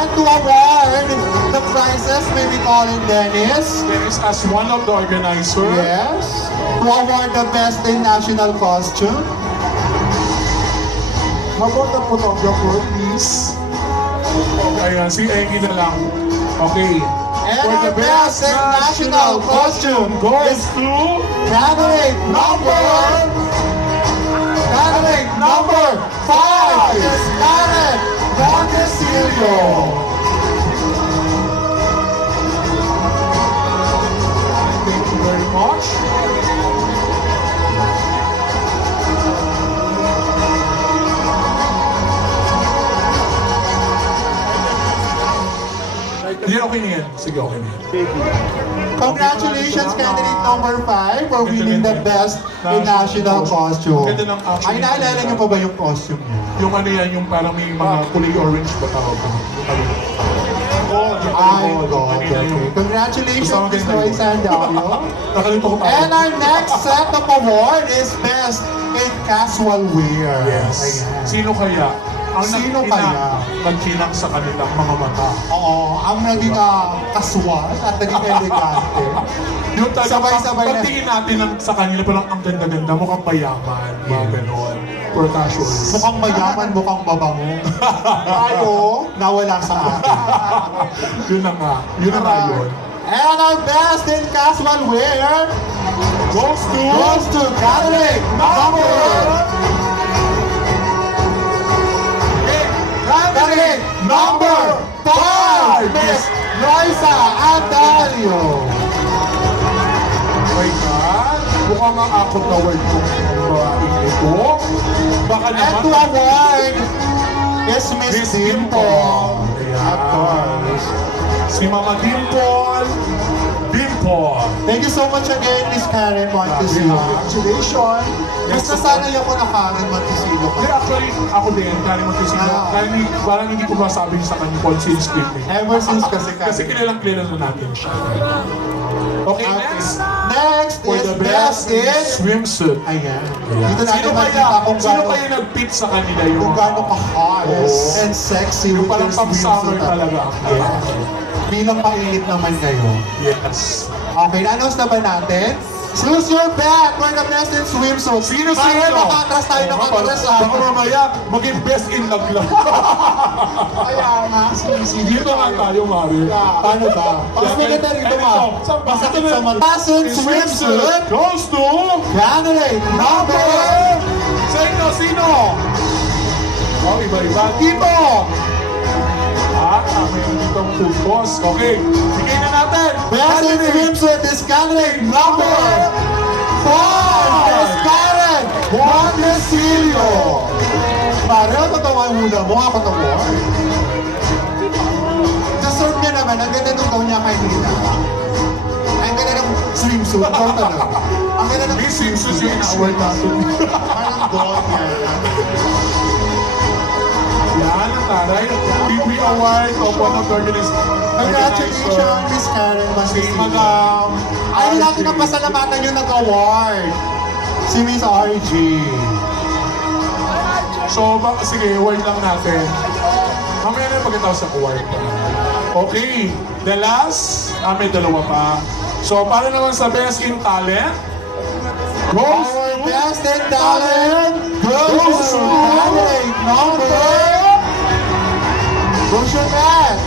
And to award the prizes, may we call in Dennis. Dennis as one of the organizer. Yes. To award the best in national costume. How about the photographer, please? Okay, ayan, si Engie na lang. Okay. And For our best in national costume goes to candidate number 5 is Karen Montesilio. Thank you very much. Hindi, okay na yan. Sige, okay na yan. Congratulations, candidate number 5 for winning the best in national costume. Ganda ng action. Ay, naalala niyo pa ba yung costume niya? Yung ano yan, yung parang may mga kulay orange ba tawag ko? Ay, God. Okay. Congratulations, Ms. Roy Sandario. Nakalito ko tayo. And our next set of award is Best in Casual Wear. Yes. Ayan. Sino kaya? Ang Sino kaya? nagkinang sa kanilang mga mata. Oo, ang naging kasual at naging elegante. Yung talagang Sabay-sabay na. pagtingin natin sa kanila, parang ang ganda-ganda, mukhang payaman, mga ganon. For casual. Mukhang mayaman, mukhang babango. Tayo, nawala sa akin. Yun na nga. Yun na nga yun. And our best in casual wear Goes to candidate number 5, Miss Roisa Andario. Oh my God. Mukhang ang akot na word ko ito. Baka And naman. to award is Miss Dimple. Ayan. Of course. Si Mama Dimple. Dimple. Thank you so much again, Miss Karen Montesino. Congratulations. Basta sana yung ko na Karen Montesino ka. Hindi, actually, ako din, Karen Montesino. Parang hindi ko masabi sa kanya kung since screening. Ever since kasi Kasi kilalang-kilala natin siya. Okay, next. Next For is the best best in... swimsuit. Ayan. Dito natin Sino makikita kaya? kung Sino gaano kaya nag-fit sa kanila yung kung gaano ka-hot Oo. and sexy Yung with parang their pang-summer swimsuit. talaga. Bilang mainit naman ngayon. Yes. Okay, na-announce na ba natin? Choose your bet for the best in swimsuit. Sino? Kaya makatras tayo ng katras Baka mamaya, maging best in love lang. Kaya nga, Dito nga tayo, Mario. Paano ba? Mas maganda rito ma. Masakit sa mata. Passion swimsuit goes to... candidate number... Sa inyo, sino? Oh, iba-iba. Dito! Meron dito ang tubos. Okay, bigay na natin. Best in swimsuit is candidate number 5! Miss Karen Montesilio! Pareho patawa muna mo, ako tawa. Deserve niya naman, ang ganda nung daw niya kay Nina. Ang ganda ng swimsuit, ikaw talaga. Ang ganda ng Miss Swimsuit yung ina-award natin. Parang gold yan. Yan ang taray. PB Award of one of the Congratulations, Miss Karen Si Montesilio. Madam. Ay, natin ang pasalamatan yung nag-award. Si Miss RG. So, sige, award lang natin. Mamaya na yung pagkatapos sa award. Okay, the last, may dalawa pa. So, para naman sa Best in Talent, goes Our best in talent goes to candidate number... Who's your bet?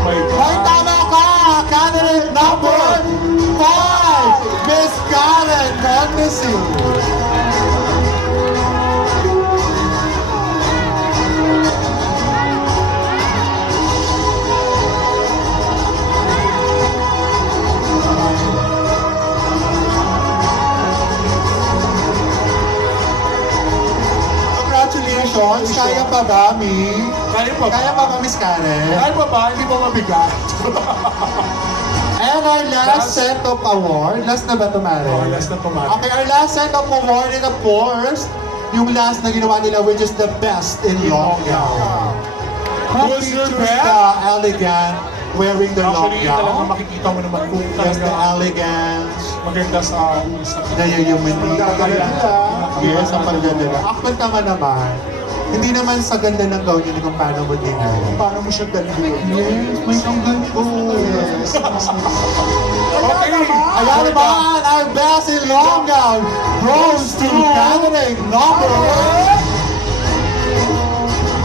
my Ay, God. tama ka! Candidate number 5, Miss Karen Montesilio. Congratulations! Kaya pa ba, Mi? Kaya pa ba? Kaya pa ba, Miss Karen? Kaya pa ba? Hindi ba mabigat? And our last set of award, last na ba ito, Mare? Oh, last na tumari. Okay, our last set of award, and of course, yung last na ginawa nila, which is the best in long gown. Who Who's your features best? the elegant wearing the long Actually, talagang gown? makikita mo naman kung Yes, the talaga elegance, maganda sa the yayamanin. Yes, ang pagdadala. Actual tama naman. Hindi naman sa ganda ng gown yun kung paano mo dinner. Paano mo siya dalhin? Yes, may tanggal po. Yes. Okay. Ayan naman, ang best in long gown goes to candidate number...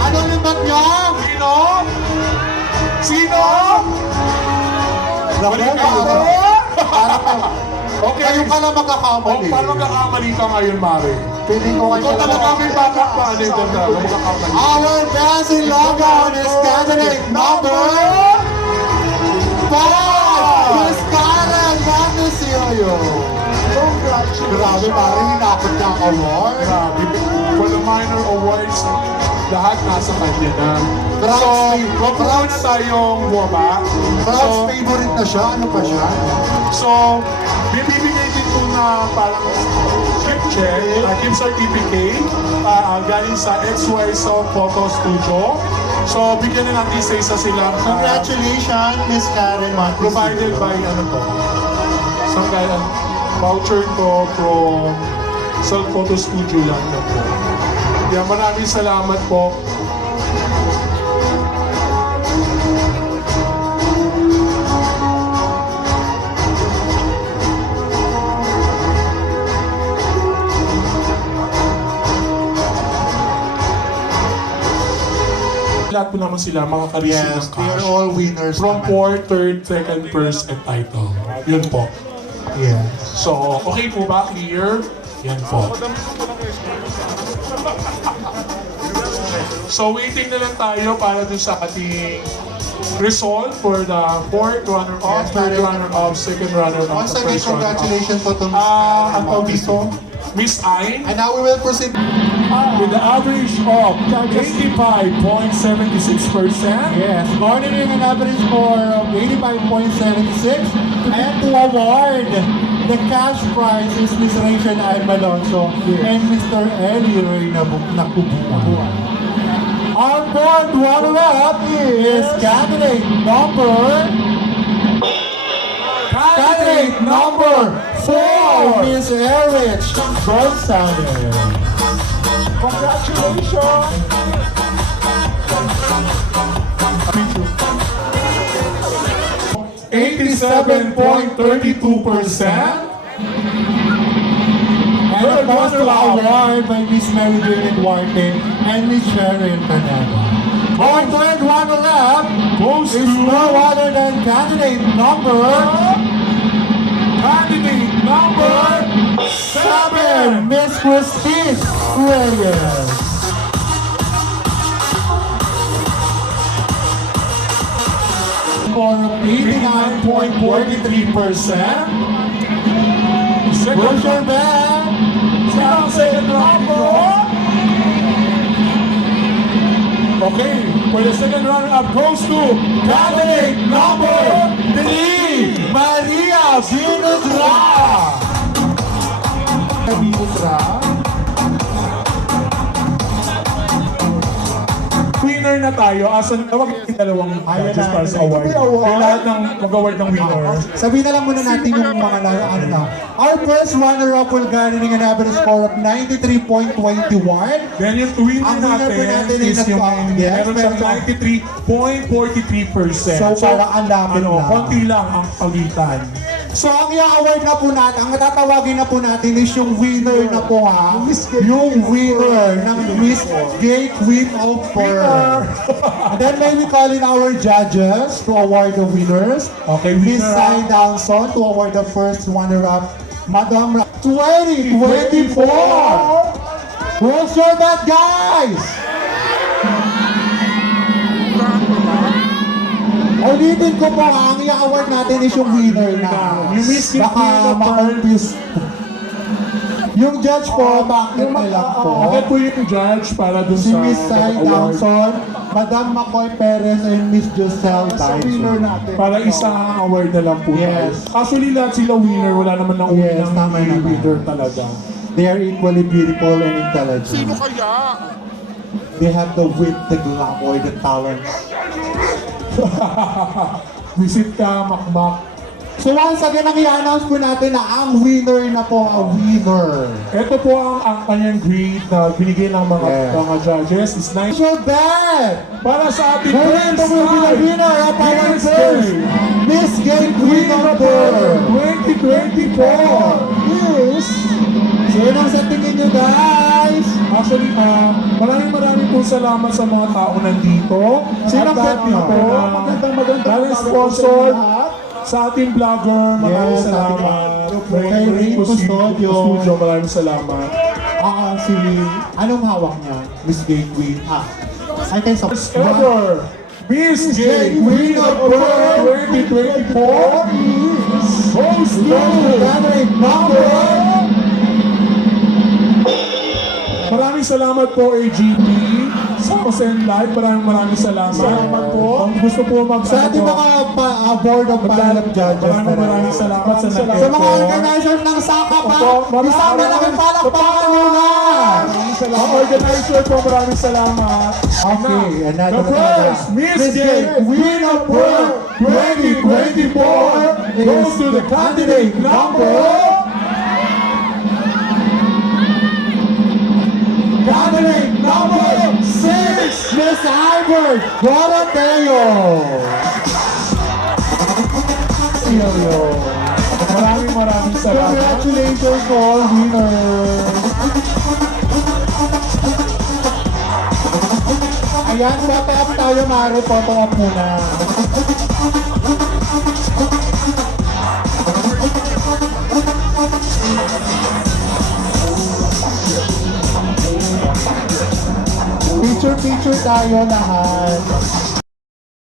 Ano limat niya? Sino? Sino? Balik ka. Para pa. Okay. Kayo pala Oh, magkakamali. paano magkakamali ka ngayon, Mare? Feeling ko kayo Ikaw talaga may backup pa. Ano ito na? Magkakamali. Our best in long gown is candidate number... 5! Miss Karen Manusioyo. Congratulations! Grabe, parang hinapot niya ang award. Grabe. For the minor awards, lahat nasa kanya na. Proud So, fa- wag mo na tayong bumaba. Proud favorite na siya. Ano pa siya? So, bibibigay din po na parang gift check, gift certificate, galing sa XY Self Photo Studio. So, bigyan na natin sa isa silang Congratulations, Miss Karen Manusioyo. provided by ano to? Some guy, voucher to from Self Photo Studio lang na po. Yeah, maraming salamat po. Lahat po naman sila makaka-receive Yes, ng they are cash. all winners. From naman. 4th, 3rd, 2nd, 1st, and title. Yun po. Yes. So, okay po ba? Clear? Yan po. So, waiting na lang tayo para dun sa ating result for the 4th runner-up, Yes, 3rd Madam. runner-up, 2nd runner-up, Once and again, 1st runner-up. congratulations po to Miss Ang tawag dito, Miss Ayn, And now we will proceed. with the average of 85.76%. Yes, garnering an average score of 85.76 and to award the cash prize is Ms. Rachel I. Malonzo and Mr. Eli Ray Nakubuan. Our fourth runner-up is candidate number 4, Ms. Erich Gonzalez. Congratulations! 87.32%. And a postal award by Miss Mary Jane Duarte and Miss Sharon Canada. Our third runner-up Goes is to no other than candidate number candidate number 7. Miss Christine Reyes. Score of 89.43%. Where's your band? Second runner-up. Okay, for the second runner-up goes to candidate number 3. Maria Vinudra. Vinudra. Winner na tayo. Asan tawag yung dalawang Ayan judges na, para sa ayan na. award. May award. Kaya lahat ng mag-award ng winner. Sabihin na lang muna natin yung mga ano na. Our first runner-up will garnering an average score of 93.21. Then yung winner Ang winner po natin natin is is yung yes, meron siyang 93.43%. So, parang ang lapit lang. konti lang ang pagitan. So, ang i-award na po natin, ang matatawagin na po natin is yung winner na po ha. Yung winner ng Miss Gay Queen of Pearl. And then may we call in our judges to award the winners. Okay, Miss winner. Sai Downson to award the first runner-up. Madam 2024! Where's your bet, guys? Ulitin ko po ha, ang i-award natin is yung winner na. Yung Miss Queen Baka of Pearl. ma-confuse. Yung judge po, bakit na lang po? Ako po yung judge para dun Si sa Miss Sai award. Downson, Madam Macoy Perez, and Miss Giselle Dyson. Para isang award na lang po Yes. tayo. Actually, lahat sila winner. Wala naman na Yes, unang tama naman. winner talaga. They are equally beautiful and intelligent. Sino kaya? They have the wit, the glamour, the talent. Visit ka, Makmak. So once again, ang i-announce po natin na ang winner na po, ang winner. Ito po ang kanyang grade na binigay ng mga judges is 9. So that, Para sa ating ngayon first po will be the time, winner of our Miss first Gay. Miss Gay Queen of the World. 2024 is... Sino ang sa tingin nyo, guys? Actually, maraming po salamat sa mga tao nandito. Sino At bet niyo? magandang dahil sponsored sa ating vlogger. Maraming Yes, salamat. kay Ray Custodio. Studio, maraming salamat. Anong hawak niya? Miss Gay Queen. I think so. First ever, Miss Gay Queen of the World 2024 goes to Gathering number. Maraming salamat po AGP sa Kosen Live. Maraming salamat. Salamat po. Kung gusto po Sa ating mga board of pilot judges. maraming salamat sa Sa mga organizers ng Sakapa, isang malaking palakpakan muna! Ang organizer po, maraming salamat. Okay, and The now, first Miss Gay Queen of World 2024 goes to the candidate number... Candidate number 6, Miss Albert Boroteo. Maraming salamat. Congratulations all winners. Ayan, photo up tayo, Mare. Photo up muna. Picture tayo lahat.